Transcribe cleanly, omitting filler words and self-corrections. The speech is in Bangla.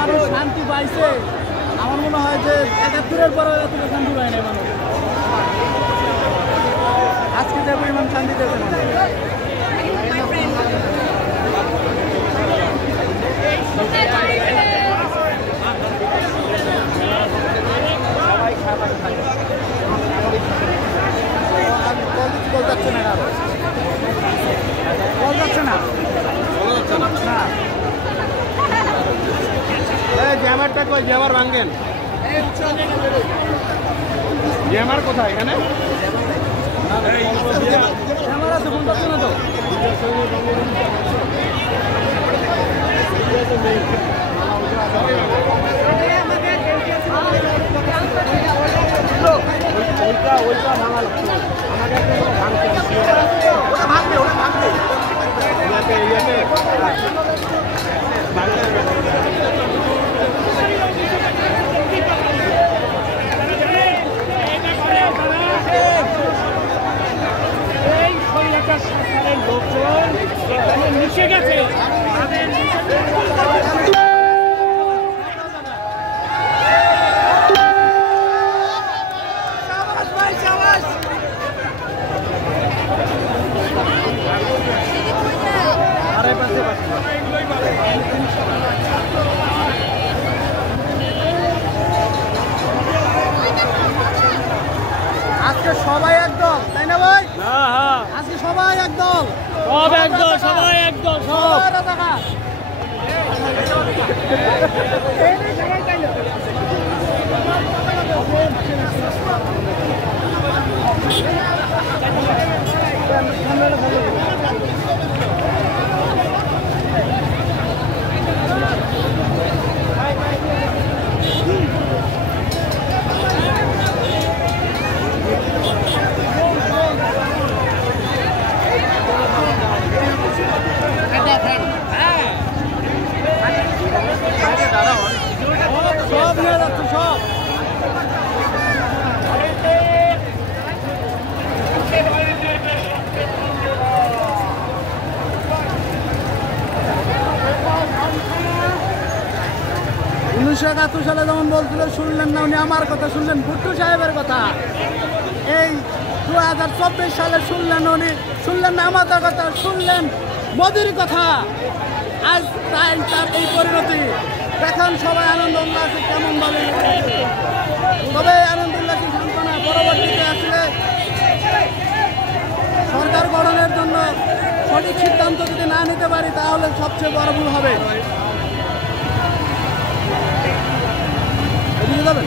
মানুষ শান্তি পাইছে, আমার মনে হয় যে ৭১-এর পরে এতটা শান্তি পায় না মানুষ। আজকে যে পরিমাণ শান্তি পেয়েছে জ্যামারটা কই? জ্যামার ভাঙেন। জ্যামার কোথায়? এখানে জ্যামার আছে, ফোন করছে না তো। ওইটা ভাঙা লাগছে আমাকে, ভাঙবে ওটা ভাঙবে সরকারের লোকজন মিশে গেছে। আজকে সবাই একদম, তাই না ভাই? আজকে সবাই একদম, সব একদম, সবাই একদম, সব রাজাকার। সব নিয়ে যাচ্ছে, সব। '৯৭১ সালে যেমন বলছিল, শুনলেন না উনি আমার কথা, শুনলেন ভুট্টো সাহেবের কথা। এই 2024 সালে শুনলেন উনি, শুনলেন না আমাদের কথা, শুনলেন মোদির কথা। আজ তাই তার এই পরিণতি দেখেন। সবাই আনন্দ উল্লাসে কেমন ভাবে, তবে আনন্দ উল্লাসী সান্ত্বনা পরবর্তীতে আসলে সরকার গঠনের জন্য সঠিক সিদ্ধান্ত যদি না নিতে পারি তাহলে সবচেয়ে বড় ভুল হবে। যাবেন।